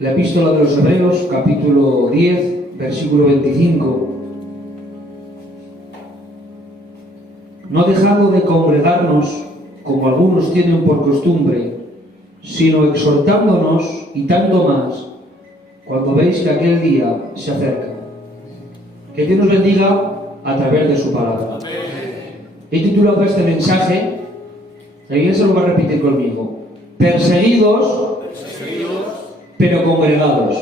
La epístola de los Hebreos, capítulo 10, versículo 25. No dejando de congregarnos, como algunos tienen por costumbre, sino exhortándonos, y tanto más, cuando veis que aquel día se acerca. Que Dios nos bendiga a través de su palabra. He titulado este mensaje, la iglesia lo va a repetir conmigo: perseguidos, pero congregados.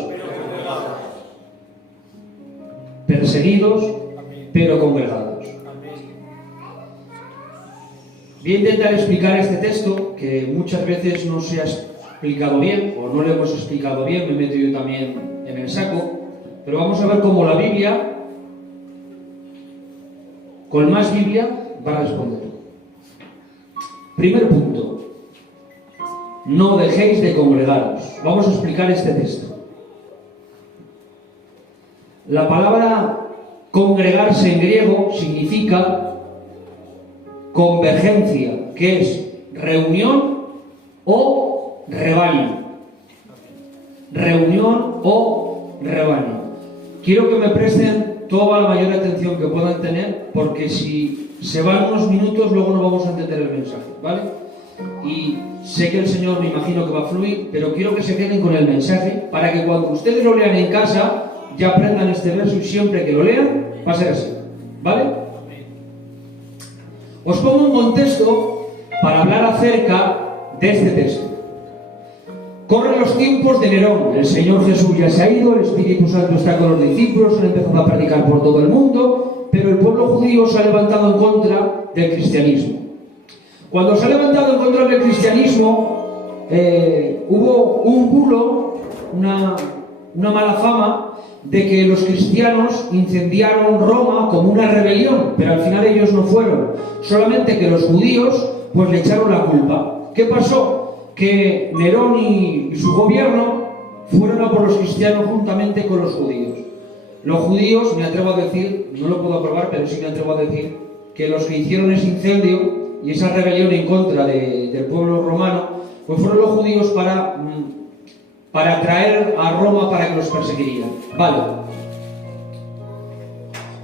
Perseguidos, pero congregados. Voy a intentar explicar este texto, que muchas veces no se ha explicado bien, o no lo hemos explicado bien, me meto yo también en el saco, pero vamos a ver cómo la Biblia, con más Biblia, va a responder. Primer punto: no dejéis de congregaros. Vamos a explicar este texto. La palabra congregarse en griego significa convergencia, que es reunión o rebaño. Reunión o rebaño. Quiero que me presten toda la mayor atención que puedan tener, porque si se van unos minutos luego no vamos a entender el mensaje, ¿vale? Y sé que el Señor, me imagino que va a fluir, pero quiero que se queden con el mensaje para que cuando ustedes lo lean en casa ya aprendan este verso, y siempre que lo lean va a ser así, ¿vale? Os pongo un contexto para hablar acerca de este texto. Corren los tiempos de Nerón, el Señor Jesús ya se ha ido, el Espíritu Santo está con los discípulos, han empezado a predicar por todo el mundo, pero el pueblo judío se ha levantado en contra del cristianismo. Cuando se ha levantado en contra del cristianismo, hubo un bulo, una mala fama, de que los cristianos incendiaron Roma como una rebelión, pero al final ellos no fueron, solamente que los judíos pues le echaron la culpa. ¿Qué pasó? Que Nerón y su gobierno fueron a por los cristianos juntamente con los judíos. Los judíos, me atrevo a decir, no lo puedo aprobar, pero sí me atrevo a decir, que los que hicieron ese incendio y esa rebelión en contra del pueblo romano, pues fueron los judíos para traer a Roma para que los perseguirían. Vale.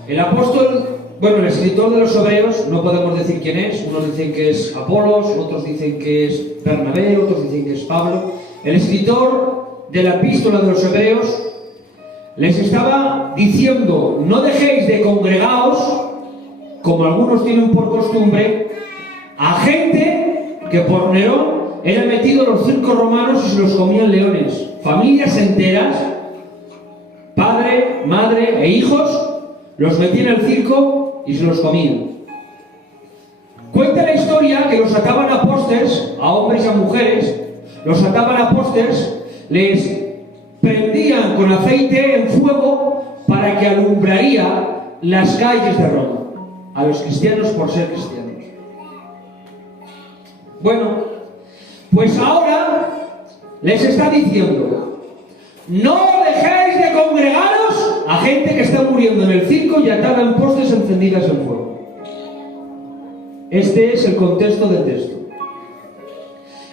El apóstol, el escritor de los Hebreos, no podemos decir quién es. Unos dicen que es Apolos, otros dicen que es Bernabé, otros dicen que es Pablo. El escritor de la epístola de los Hebreos les estaba diciendo: no dejéis de congregaos, como algunos tienen por costumbre, a gente que por Nerón era metido en los circos romanos y se los comían leones. Familias enteras, padre, madre e hijos, los metían en el circo y se los comían. Cuenta la historia que los ataban a postes, a hombres y a mujeres, los ataban a postes, les prendían con aceite en fuego para que alumbraría las calles de Roma, a los cristianos por ser cristianos. Bueno, pues ahora les está diciendo: no dejéis de congregaros a gente que está muriendo en el circo y atada en postes encendidas en fuego. Este es el contexto del texto.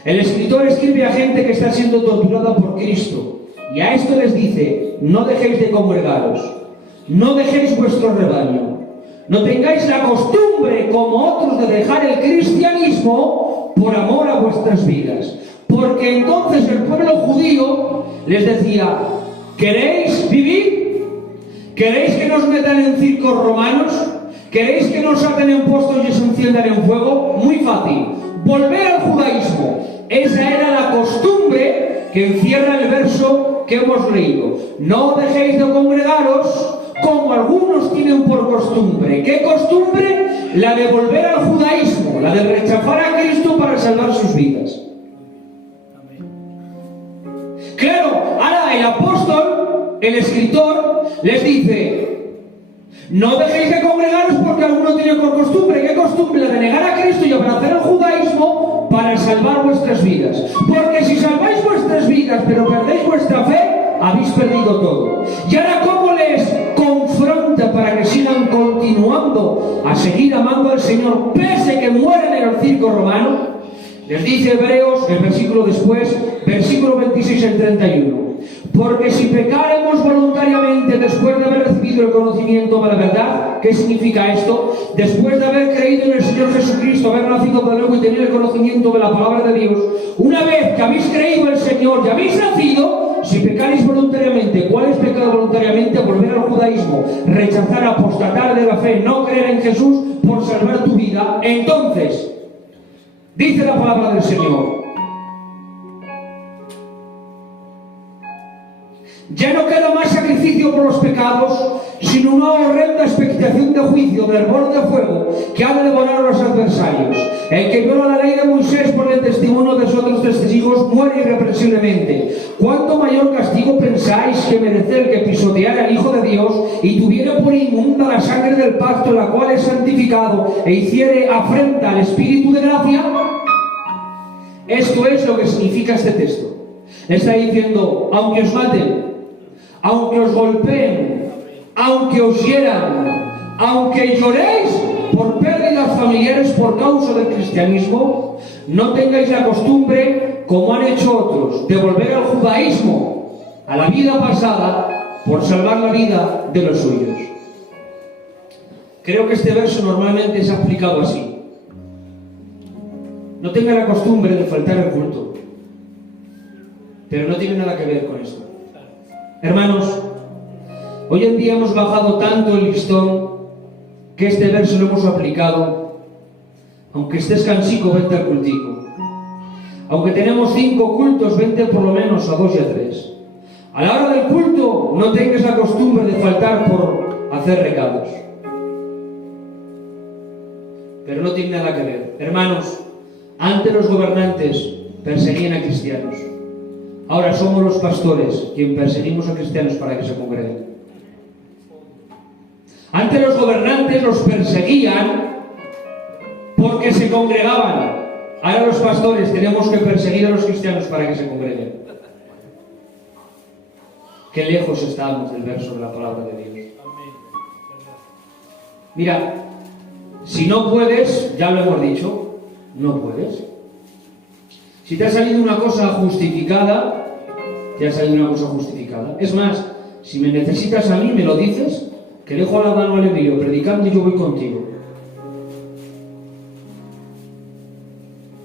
El escritor escribe a gente que está siendo torturada por Cristo, y a esto les dice: no dejéis de congregaros, no dejéis vuestro rebaño, no tengáis la costumbre como otros de dejar el cristianismo por amor a vuestras vidas. Porque entonces el pueblo judío les decía: ¿queréis vivir? ¿Queréis que nos metan en circos romanos? ¿Queréis que nos aten en postos y se enciendan en fuego? Muy fácil: volver al judaísmo. Esa era la costumbre que encierra el verso que hemos leído. No dejéis de congregaros como algunos tienen por costumbre. ¿Qué costumbre? La de volver al judaísmo, la de rechazar a Cristo para salvar sus vidas. Claro, ahora el apóstol, el escritor, les dice: no dejéis de congregaros porque alguno tiene por costumbre. ¿Qué costumbre? La de negar a Cristo y abrazar el judaísmo para salvar vuestras vidas. Porque si salváis vuestras vidas pero perdéis vuestra fe, habéis perdido todo. Y ahora, ¿cómo les confronta para que sigan continuando a seguir amando al Señor pese que mueran en el circo romano? Les dice Hebreos, el versículo después, versículo 26 al 31. Porque si pecaremos voluntariamente después de haber recibido el conocimiento de la verdad, ¿qué significa esto? Después de haber creído en el Señor Jesucristo, haber nacido de nuevo y tener el conocimiento de la palabra de Dios, una vez que habéis creído en el Señor y habéis nacido, si pecáis voluntariamente, ¿cuál es pecado voluntariamente? Volver al judaísmo, rechazar, apostatar de la fe, no creer en Jesús por salvar tu vida. Entonces, dice la palabra del Señor, ya no queda más sacrificio por los pecados, sino una horrenda expectación de juicio del borde de fuego que ha de devorar a los adversarios. El que viola la ley de Moisés por el testimonio de sus otros testigos muere irrepresiblemente. ¿Cuánto mayor castigo pensáis que merece el que pisoteara al Hijo de Dios y tuviera por inmunda la sangre del pacto, la cual es santificado, e hiciere afrenta al Espíritu de gracia? Esto es lo que significa este texto. Está diciendo, aunque os maten, aunque os golpeen, aunque os hieran, aunque lloréis por pérdidas familiares por causa del cristianismo, no tengáis la costumbre, como han hecho otros, de volver al judaísmo, a la vida pasada, por salvar la vida de los suyos. Creo que este verso normalmente es aplicado así. No tenga la costumbre de faltar al culto, pero no tiene nada que ver con esto. Hermanos, hoy en día hemos bajado tanto el listón que este verso lo hemos aplicado. Aunque estés cansico, vente al cultico. Aunque tenemos 5 cultos, vente por lo menos a 2 y a 3. A la hora del culto, no tengas la costumbre de faltar por hacer recados. Pero no tiene nada que ver. Hermanos, antes los gobernantes perseguían a cristianos. Ahora somos los pastores quienes perseguimos a cristianos para que se congreguen. Antes los gobernantes los perseguían porque se congregaban. Ahora los pastores tenemos que perseguir a los cristianos para que se congreguen. Qué lejos estamos del verso de la palabra de Dios. Mira, si no puedes, ya lo hemos dicho, no puedes. Si te ha salido una cosa justificada, te ha salido una cosa justificada. Es más, si me necesitas a mí, me lo dices, que dejo a la mano al Emilio predicando y yo voy contigo.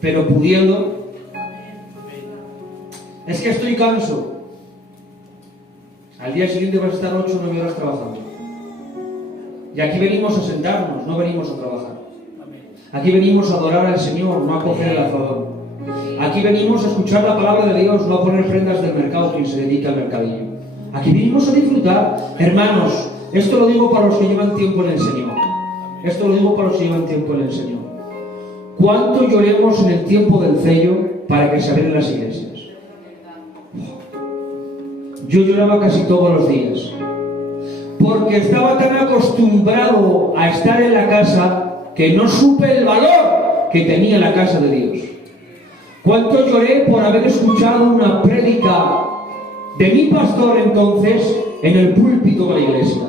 Pero pudiendo, es que estoy canso. Al día siguiente vas a estar 8 o 9 horas trabajando. Y aquí venimos a sentarnos, no venimos a trabajar. Aquí venimos a adorar al Señor, no a coger el azadón. Aquí venimos a escuchar la palabra de Dios, no a poner prendas del mercado quien se dedica al mercadillo. Aquí venimos a disfrutar. Hermanos, esto lo digo para los que llevan tiempo en el Señor. Esto lo digo para los que llevan tiempo en el Señor. ¿Cuánto lloremos en el tiempo del cello para que se abren las iglesias? Yo lloraba casi todos los días, porque estaba tan acostumbrado a estar en la casa que no supe el valor que tenía la casa de Dios. ¿Cuánto lloré por haber escuchado una prédica de mi pastor entonces en el púlpito de la iglesia?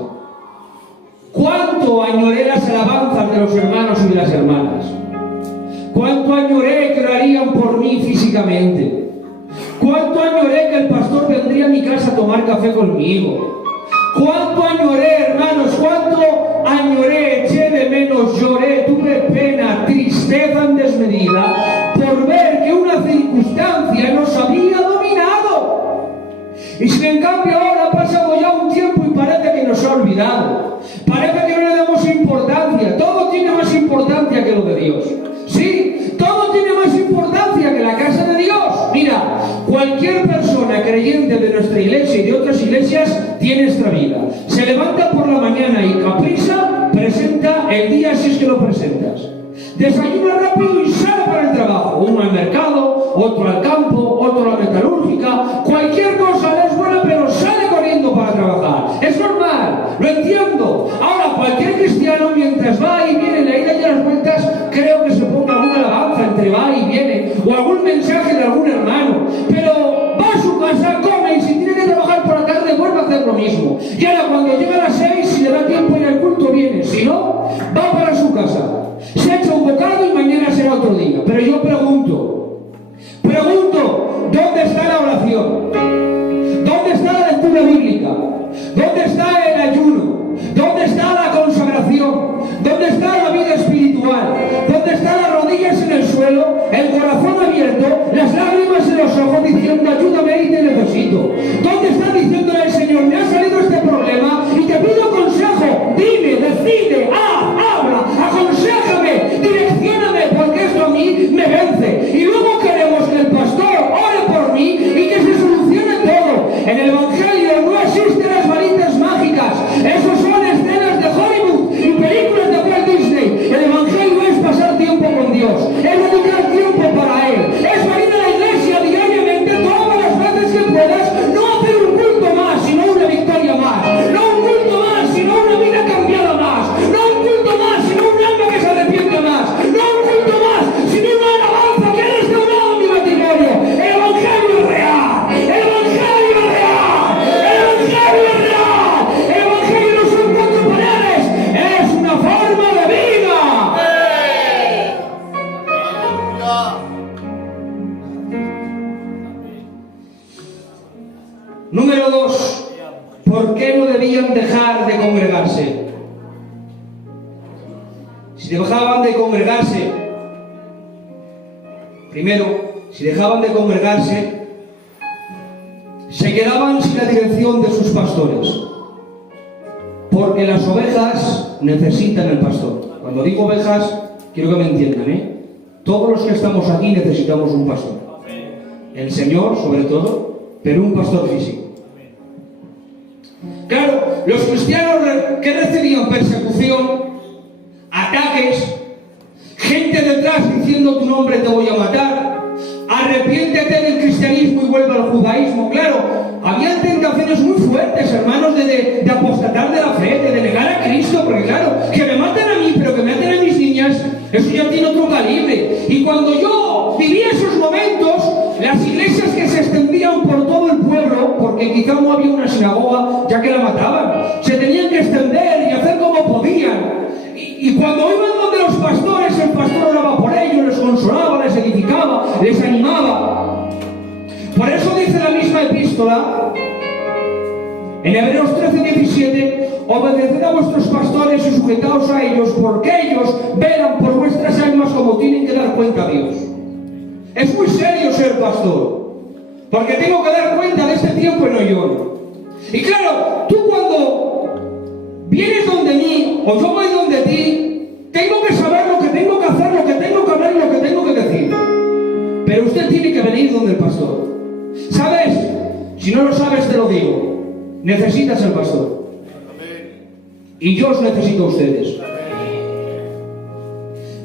¿Cuánto añoré las alabanzas de los hermanos y de las hermanas? ¿Cuánto añoré que orarían por mí físicamente? ¿Cuánto añoré que el pastor vendría a mi casa a tomar café conmigo? ¿Cuánto añoré, hermanos? ¿Cuánto añoré, eché de menos, lloré, tuve pena, tristeza en desmedida por ver que una circunstancia nos había dominado? Y si en cambio ahora ha pasado ya un tiempo y parece que nos ha olvidado, parece que no le damos importancia, todo tiene más importancia que lo de Dios. Sí, todo tiene más importancia que la casa de Dios. Mira, cualquier persona creyente de nuestra iglesia y de otras iglesias tiene esta vida. Se levanta por la mañana y capricha, presenta el día si es que lo presentas. Desayuna rápido y sale para el trabajo. Uno al mercado, otro al campo, otro a la metalúrgica. Cualquier cosa le es buena, pero sale corriendo para trabajar. Es normal, lo entiendo. Ahora, cualquier cristiano, mientras va y viene la ida y las vueltas, creo que se ponga alguna alabanza entre va y viene, o algún mensaje de algún hermano. Pero va a su casa, come, y si tiene que trabajar por la tarde, vuelve a hacer lo mismo. Y ahora, cuando llega a las 6, si le da tiempo en el culto, viene. Si no, va para su casa. Se echa un bocado y mañana será otro día. Pero yo pregunto, ¿dónde está la oración? ¿Dónde está la ¿Dónde está la vida espiritual? ¿Dónde están las rodillas en el suelo, el corazón abierto, las lágrimas en los ojos diciendo ayúdame y te necesito? ¿Dónde están diciéndole al Señor me ha salido este problema y te pido consejo? Dime, decide, habla, aconséjame, direccióname porque esto a mí me vence. Y luego queremos que el pastor ore por mí y que se solucione todo. En el Evangelio no existen las varitas mágicas. Esos son escenas de Hollywood y películas de Walt Disney. El Evangelio es pasar tiempo con Dios, es dedicar tiempo para Él, es venir a la iglesia diariamente todas las veces que puedas, no hacer un culto más, sino una victoria más, no un culto más, sino una vida cambiada más, no un culto más, sino un alma que se arrepiente más, no un culto más, sino una alabanza que ha restaurado mi matrimonio. El Evangelio es real, el Evangelio es real, el Evangelio es real, el Evangelio no son cuatro paredes, es una forma de vida. Número 2. ¿Por qué no debían dejar de congregarse? Si dejaban de congregarse, primero, si dejaban de congregarse, se quedaban sin la dirección de sus pastores. Porque las ovejas necesitan el pastor. Cuando digo ovejas, quiero que me entiendan, ¿eh? Todos los que estamos aquí necesitamos un pastor. El Señor, sobre todo, pero un pastor físico. Claro, los cristianos que recibían persecución, ataques, gente detrás diciendo tu nombre te voy a matar, arrepiéntete del cristianismo y vuelve al judaísmo. Claro, había tentaciones muy fuertes, hermanos, de apostatar de la fe, de negar a Cristo, porque claro, que me maten a mí, pero que me maten a mis niñas, eso ya tiene otro calibre. Y cuando yo vivía esos momentos, las iglesias que se extendían por todo el pueblo, porque quizá no había una sinagoga, ya que la mataban, se tenían que extender y hacer como podían. Y cuando iban donde los pastores, el pastor oraba por ellos, les consolaba, les edificaba, les animaba. Por eso dice la misma epístola, en Hebreos 13:17, obedeced a vuestros pastores y sujetaos a ellos, porque ellos velan por vuestras almas como tienen que dar cuenta a Dios. Es muy serio ser pastor, porque tengo que dar cuenta de este tiempo en Ollón. Y claro, tú cuando vienes donde mí, o yo voy donde ti, tengo que saber lo que tengo que hacer, lo que tengo que hablar y lo que tengo que decir. Pero usted tiene que venir donde el pastor. ¿Sabes? Si no lo sabes, te lo digo. Necesitas al pastor. Y yo os necesito a ustedes.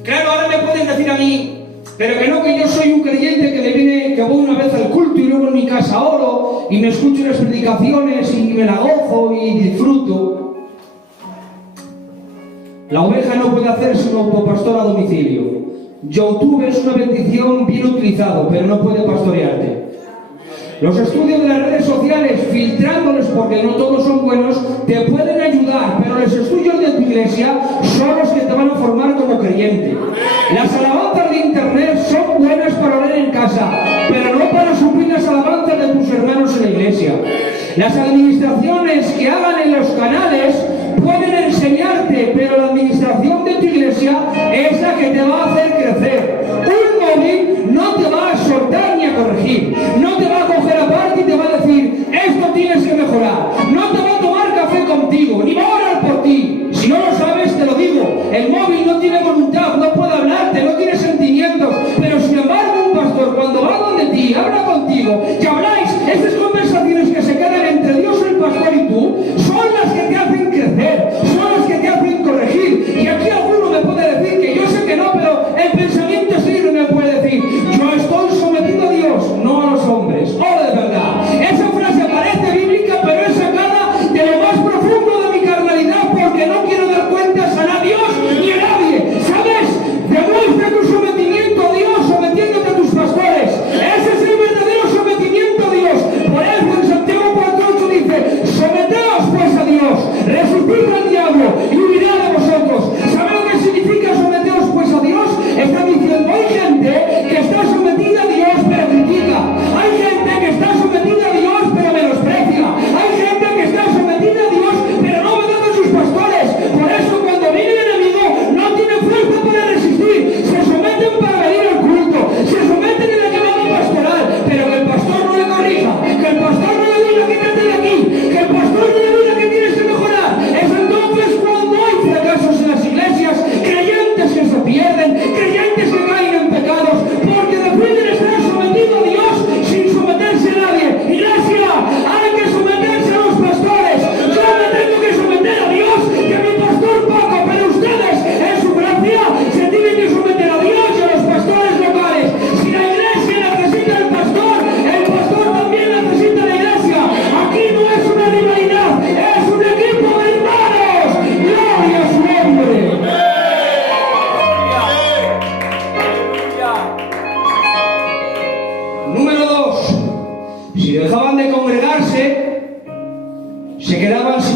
Claro, ahora me pueden decir a mí, pero que no, que yo soy un creyente que me viene, que voy una vez al culto y luego en mi casa oro y me escucho las predicaciones y me la gozo y disfruto. La oveja no puede hacerse un autopastor a domicilio. YouTube es una bendición bien utilizado, pero no puede pastorearte. Los estudios de las redes sociales, filtrándoles porque no todos son buenos, te pueden ayudar, pero los estudios de tu iglesia son los que te van a formar como creyente. Las alabanzas de internet son buenas para orar en casa, pero no para suplir las alabanzas de tus hermanos en la iglesia. Las administraciones que hagan en los canales pueden enseñarte, pero la administración de tu iglesia es la que te va a hacer crecer. Un móvil no te va a exhortar ni a corregir, no te va a coger aparte y te va a decir esto tienes que mejorar, no te va a tomar café contigo, ni va a orar por ti. Si no lo sabes, te lo digo, el móvil no tiene voluntad, no puede hablarte, no tiene sentimientos, pero sin embargo un pastor cuando va donde ti, habla contigo, que habláis, estas conversaciones que se quedan entre Dios, el pastor y tú, son las que te hacen crecer, son las que te hacen corregir. Y aquí alguno me puede decir que yo sé que no, pero el pensamiento sí me puede decir, yo estoy sometido a Dios, no a los hombres.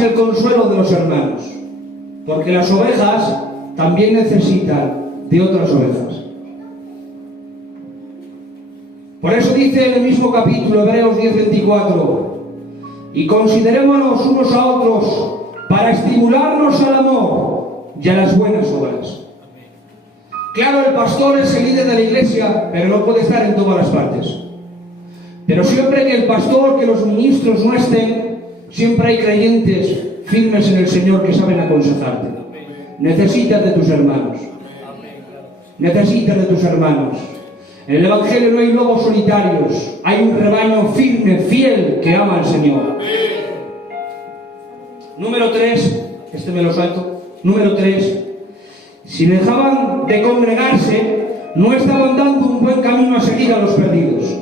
sin el consuelo de los hermanos, porque las ovejas también necesitan de otras ovejas. Por eso dice en el mismo capítulo, Hebreos 10:24, y considerémonos unos a otros para estimularnos al amor y a las buenas obras. Claro, el pastor es el líder de la iglesia, pero no puede estar en todas las partes. Pero siempre que el pastor, que los ministros no estén, siempre hay creyentes firmes en el Señor que saben aconsejarte. Necesitas de tus hermanos. Necesitas de tus hermanos. En el Evangelio no hay lobos solitarios, hay un rebaño firme, fiel, que ama al Señor. Número 3, este me lo salto. Número 3, si dejaban de congregarse, no estaban dando un buen camino a seguir a los perdidos.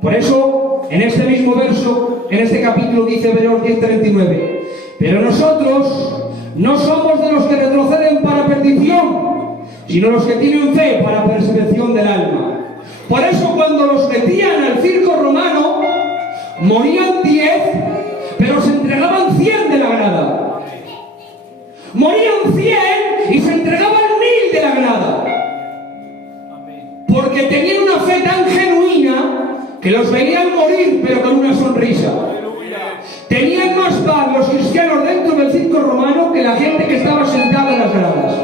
Por eso, en este mismo verso, en este capítulo dice Hebreos 10:39, pero nosotros no somos de los que retroceden para perdición, sino los que tienen fe para preservación del alma. Por eso cuando los metían al circo romano, morían 10, pero se entregaban 100 de la grada. Morían 100 y se entregaban 1000 de la grada. Porque tenían una fe tan genuina que los veían morir, pero con una sonrisa. Tenían más paz los cristianos dentro del circo romano que la gente que estaba sentada en las gradas.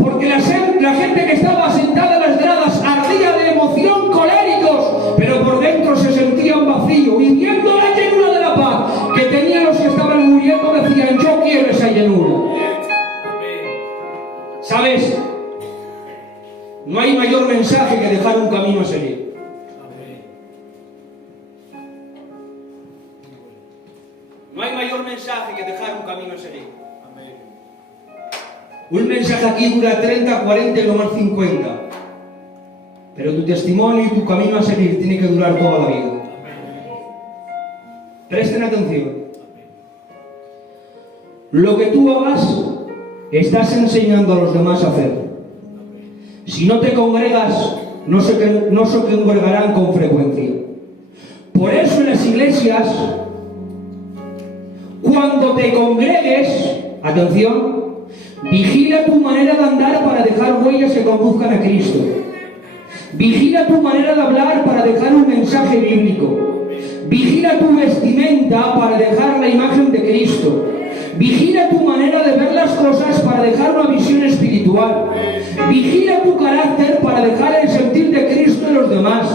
Porque la gente que estaba sentada en las gradas ardía de emoción, coléricos, pero por dentro se sentían vacíos. Y viendo la llenura de la paz que tenían los que estaban muriendo, decían: yo quiero esa llenura. ¿Sabes? No hay mayor mensaje que dejar un camino a seguir. No hay mayor mensaje que dejar un camino a seguir. Un mensaje aquí dura 30, 40 y lo más 50. Pero tu testimonio y tu camino a seguir tiene que durar toda la vida. Presten atención. Lo que tú hagas, estás enseñando a los demás a hacer. Si no te congregas, no se congregarán con frecuencia. Por eso en las iglesias, cuando te congregues, atención, vigila tu manera de andar para dejar huellas que conduzcan a Cristo. Vigila tu manera de hablar para dejar un mensaje bíblico. Vigila tu vestimenta para dejar la imagen de Cristo. Vigila tu manera de ver las cosas para dejar una visión espiritual. Vigila tu carácter para dejar el sentir de Cristo en los demás.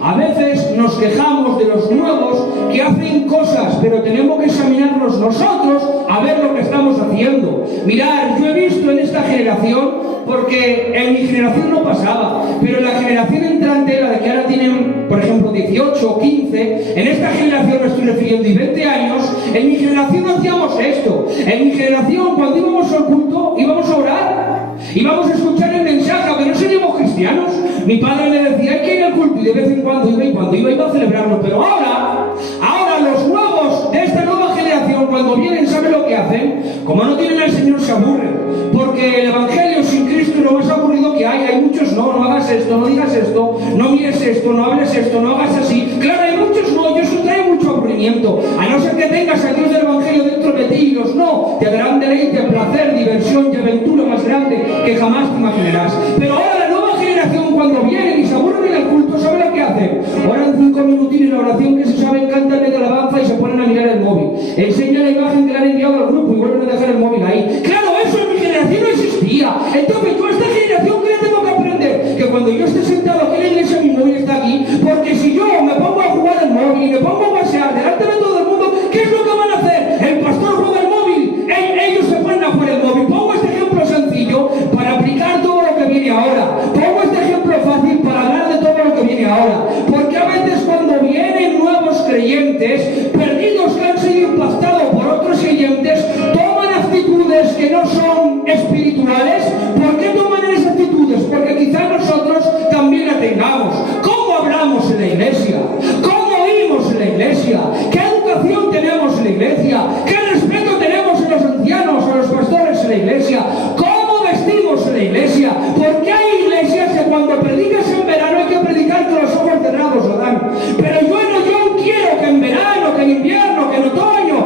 A veces nos quejamos de los nuevos que hacen cosas, pero tenemos que examinarnos nosotros a ver lo que estamos haciendo. Mirad, yo he visto en esta generación, porque en mi generación no pasaba, pero en la generación entrante, la de que ahora tienen, por ejemplo, 18 o 15, en esta generación me estoy refiriendo, y 20 años, en mi generación no hacíamos esto. En mi generación, cuando íbamos al culto, íbamos a orar, íbamos a escuchar el mensaje, aunque no seríamos cristianos. Mi padre me decía: hay que ir al culto, y de vez en cuando iba, y cuando iba a celebrarlo. Pero ahora los nuevos de esta nueva generación, cuando vienen, ¿saben lo que hacen? Como no tienen al Señor, se aburren, porque el Evangelio sin Cristo es lo más aburrido que hay. Hay muchos: no hagas esto, no digas esto, no mires esto, no hables esto, no hagas así. Claro, hay muchos no, y eso trae mucho aburrimiento. A no ser que tengas a Dios del Evangelio dentro de ti, y los no te darán deleite, placer, diversión y aventura más grande que jamás te imaginarás. Pero ahora la nueva generación, cuando vienen y se aburren en el culto, ¿saben lo que hacen? Oran 5 minutines la oración que se saben, cantan de alabanza y se ponen a mirar el móvil. Enseñan la imagen que le han enviado al grupo y vuelven a dejar el móvil ahí. Claro, eso en mi generación no existía. Entonces yo a esta generación, ¿qué le tengo que aprender? Que cuando yo esté sentado aquí en la iglesia, mi móvil está aquí. Porque si yo me pongo a jugar el móvil y me pongo a pasear delante de todo el mundo, ¿qué es lo que van a hacer? El pastor juega el móvil, ellos se ponen a jugar el móvil. Pongo este ejemplo sencillo para aplicar todo lo que viene ahora. Pongo este ejemplo fácil para hablar de todo lo que viene ahora. Porque a veces cuando vienen nuevos creyentes, perdidos que han sido impactados por otros creyentes, toman actitudes que no son espirituales. ¿Por qué toman esas actitudes? Porque quizás nosotros también la tengamos. ¿Cómo hablamos en la iglesia? ¿Cómo oímos en la iglesia? ¿Qué educación tenemos en la iglesia? ¿Qué respeto tenemos en los ancianos, a los pastores en la iglesia? ¿Cómo vestimos en la iglesia? Porque hay iglesias que cuando predicas en verano hay que predicar con los ojos cerrados, Adán. Pero yo quiero que en verano, que en invierno, que en otoño,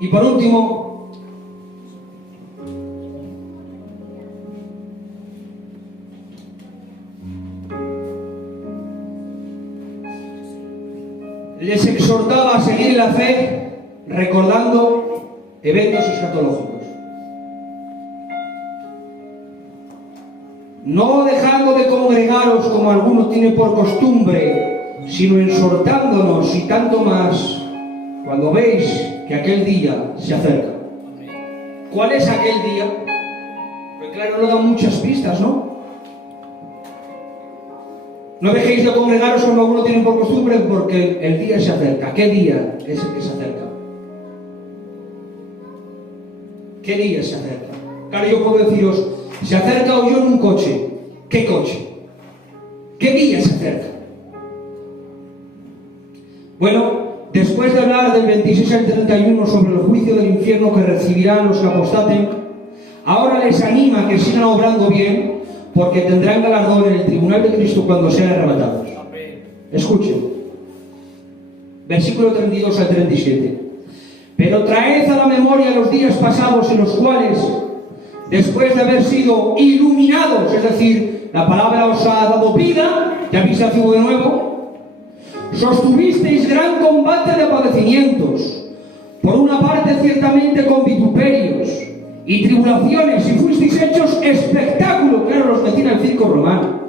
Y por último, les exhortaba a seguir la fe recordando eventos escatológicos, no dejando de congregaros como algunos tienen por costumbre, sino exhortándonos y tanto más cuando veis que aquel día se acerca. ¿Cuál es aquel día? Pues claro, no dan muchas pistas, ¿no? No dejéis de congregaros como algunos tienen por costumbre, porque el día se acerca. ¿Qué día es el que se acerca? ¿Qué día se acerca? Claro, yo puedo deciros, se acerca o yo en un coche. ¿Qué coche? ¿Qué día se acerca? Bueno, después de hablar del 26 al 31 sobre el juicio del infierno que recibirán los que apostaten, ahora les anima a que sigan obrando bien, porque tendrán galardón en el tribunal de Cristo cuando sean arrebatados. Escuchen, versículo 32 al 37. Pero traed a la memoria los días pasados en los cuales, después de haber sido iluminados, es decir, la palabra os ha dado vida, ya habéis nacido de nuevo, sostuvisteis gran combate de padecimientos, por una parte ciertamente con vituperios y tribulaciones, y fuisteis hechos espectáculo, claro, los metí en el circo romano,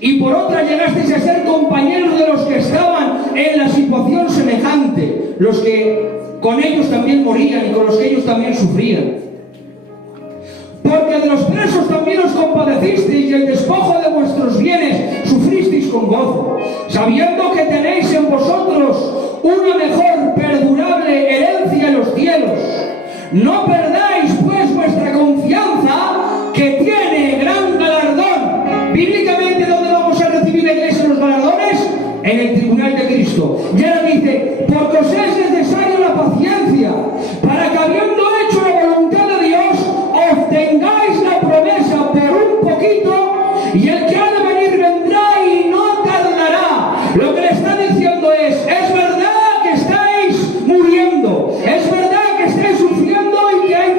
y por otra llegasteis a ser compañeros de los que estaban en la situación semejante, los que con ellos también morían y con los que ellos también sufrían. Porque de los presos también os compadecisteis, y el despojo de vuestros bienes sufristeis con gozo, sabiendo que tenéis en vosotros una mejor, perdurable herencia en los cielos. No perdáis pues vuestra confianza, que tiene gran galardón. Bíblicamente, ¿dónde vamos a recibir la iglesia los galardones? En el tribunal de Cristo. Y ahora dice, porque os es necesaria la paciencia, para que habiendo hecho la voluntad de Dios, obtengáis la promesa por un poquito, y el que ha de venir vendrá y no tardará. Lo que le está diciendo es verdad que estáis muriendo, es verdad que estáis sufriendo y que hay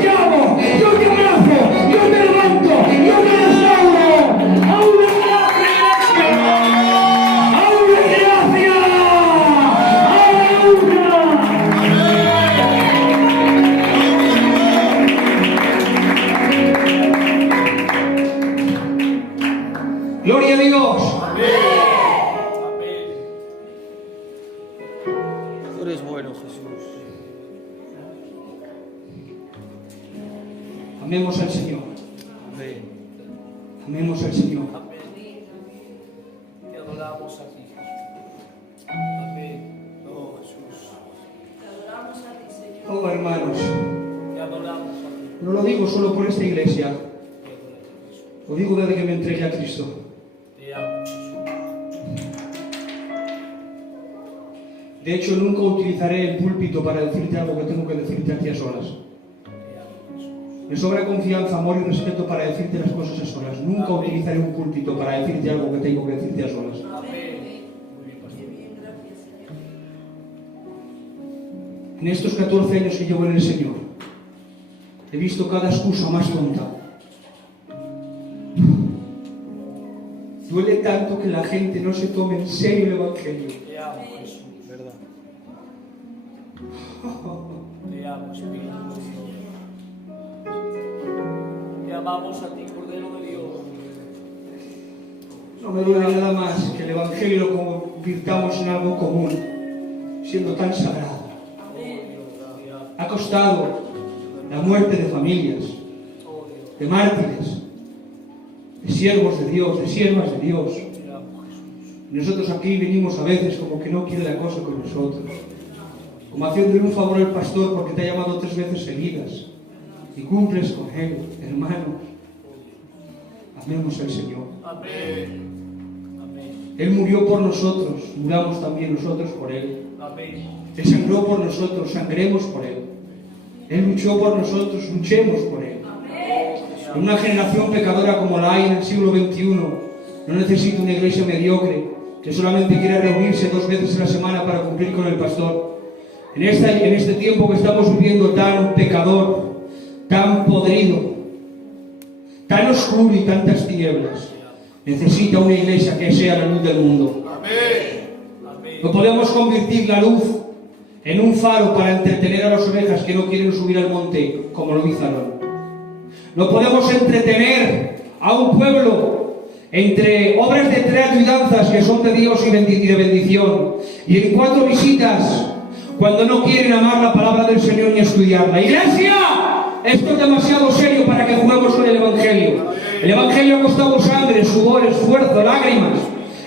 te llamo, yo te abrazo, yo te levanto, yo te restauro. ¡Aún es gracia! ¡Aún es gracia! ¡Aleluya! ¡Gloria a Dios! Tú eres bueno, Jesús. Amemos al Señor. Amén. Amemos al Señor. Amén. Te adoramos a ti. Amén. Oh, Jesús. Te adoramos a ti, Señor. Oh, hermanos, Te adoramos a ti. no lo digo solo por esta iglesia, Te adoramos. lo digo desde que me entregué a Cristo. Te amo, Jesús. De hecho, nunca utilizaré el púlpito para decirte algo que tengo que decirte aquí a solas. Te amo, Jesús. Me sobra confianza, amor y respeto para decirte las cosas a solas. Nunca utilizaré un púlpito para decirte algo que tengo que decirte a solas. Amén. Muy bien, pastor. Qué bien, gracias, Señor. En estos 14 años que llevo en el Señor, he visto cada excusa más tonta. Duele tanto que la gente no se tome en serio el Evangelio. Te amo, Jesús. ¿Verdad? Te amo, Espíritu de Dios. Te amamos a ti, Cordero de Dios. No me duele nada más que el Evangelio lo convirtamos en algo común, siendo tan sagrado. Oh, Dios, te amo. Ha costado la muerte de familias, Oh, Dios. de mártires, de siervos de Dios, de siervas de Dios. Te amo, Jesús. Nosotros aquí venimos a veces como que no quiere la cosa con nosotros, como haciéndole un favor al pastor porque te ha llamado 3 veces seguidas y cumples con él, hermanos. Amemos al Señor. Amén. Amén. Él murió por nosotros, muramos también nosotros por Él. Amén. Él sangró por nosotros, sangremos por Él. Él luchó por nosotros, luchemos por Él. En una generación pecadora como la hay en el siglo XXI, no necesita una iglesia mediocre que solamente quiera reunirse 2 veces a la semana para cumplir con el pastor. En este tiempo que estamos viviendo tan pecador, tan podrido, tan oscuro y tantas tinieblas, necesita una iglesia que sea la luz del mundo. Amén. No podemos convertir la luz en un faro para entretener a las ovejas que no quieren subir al monte, como lo hizo Aarón. No podemos entretener a un pueblo entre obras de teatro y danzas que son de Dios y de bendición, y en 4 visitas cuando no quieren amar la palabra del Señor ni estudiarla. ¡Iglesia! Esto es demasiado serio para que juguemos con el Evangelio. El Evangelio ha costado sangre, sudor, esfuerzo, lágrimas.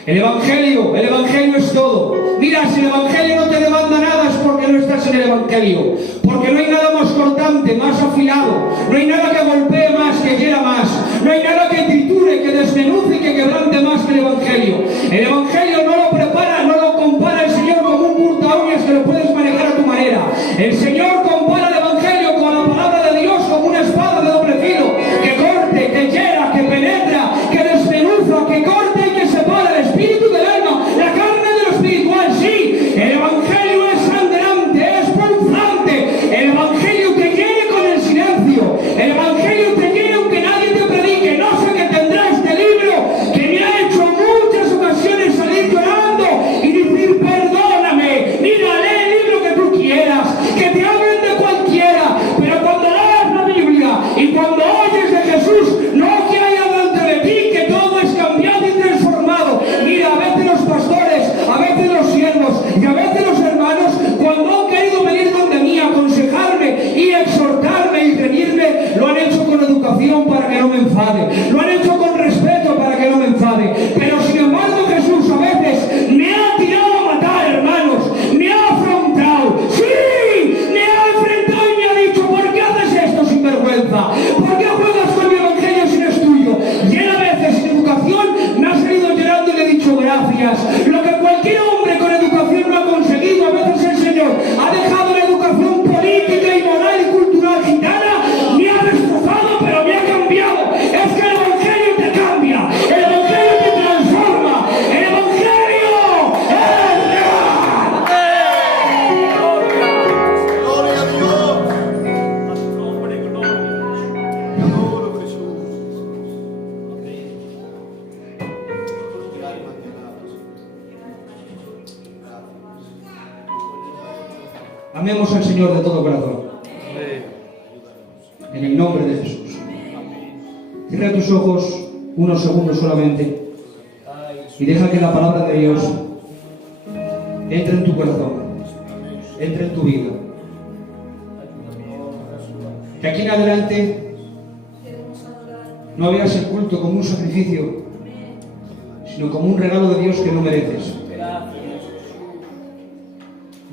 El Evangelio es todo. Mira, si el Evangelio no te demanda nada es porque no estás en el Evangelio. Porque no hay nada más cortante, más afilado. No hay nada que golpee más, que hiera más. No hay nada que triture, que desmenuce y que quebrante más que el Evangelio. El Evangelio no lo prepara, no lo compara el Señor como un cortaúñas que lo puedes manejar a tu manera. El Señor compara el Evangelio con la palabra de Dios como una espada de doble filo, que corte, que hiera, que penetra, que desmenuza, que corte y que separa el espíritu del alma, la carne de lo espiritual. Sí, el Evangelio es sangrante, es punzante. El Evangelio te hiere con el silencio. El Evangelio te hiere aunque nadie te predique. No sé qué tendrá este libro que me ha hecho en muchas ocasiones salir llorando y decir perdóname. Mira, lee el libro que tú quieras, que te hablen de cualquiera, pero cuando leas la Biblia y cuando oyes de Jesús, no que haya delante de ti, que todo es cambiado y transformado. Mira, a veces los pastores, a veces los siervos y a veces los hermanos, cuando han querido venir donde mí a aconsejarme y exhortarme y reñirme, lo han hecho con educación para que no me enfade, lo han hecho con respeto para que no me enfade, pero sin embargo Jesús a veces me ha tirado a matar, hermanos, me ha afrontado, sí, me ha enfrentado y me ha dicho: ¿por qué haces esto sin vergüenza? ¿Por qué juegas con mi evangelio si no es tuyo? Y él a veces sin educación me ha salido llorando y le he dicho gracias. Lo que cualquier hombre con educación no ha conseguido, a veces el Señor ha dejado la educación política y moral y cultural gitana, me ha destrozado pero me ha cambiado. Es que el evangelio te cambia, el evangelio te transforma. Amemos al Señor de todo corazón. En el nombre de Jesús. Cierra tus ojos unos segundos solamente y deja que la palabra de Dios entre en tu corazón, entre en tu vida. Que aquí en adelante no veas el culto como un sacrificio, sino como un regalo de Dios que no mereces.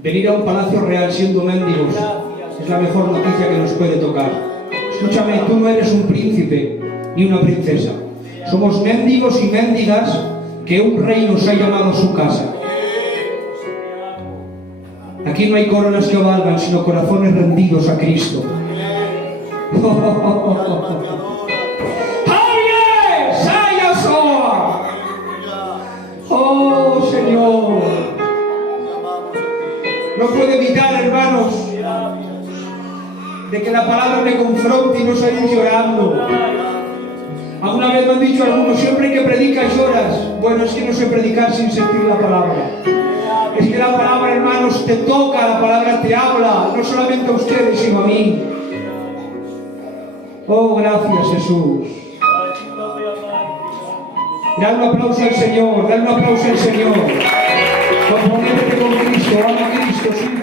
Venir a un palacio real siendo mendigos es la mejor noticia que nos puede tocar. Escúchame, tú no eres un príncipe ni una princesa. Somos mendigos y mendigas que un rey nos ha llamado a su casa. Aquí no hay coronas que valgan, sino corazones rendidos a Cristo. Oh Señor, no puedo evitar, hermanos, de que la palabra me confronte y no salir llorando. Alguna vez me han dicho algunos, siempre que predicas lloras. Bueno, es que no sé predicar sin sentir la palabra. Es que la palabra, hermanos, te toca, la palabra te habla, no solamente a ustedes, sino a mí. Oh, gracias, Jesús. Dale un aplauso al Señor, dale un aplauso al Señor. Comprométete con Cristo, ama a Cristo,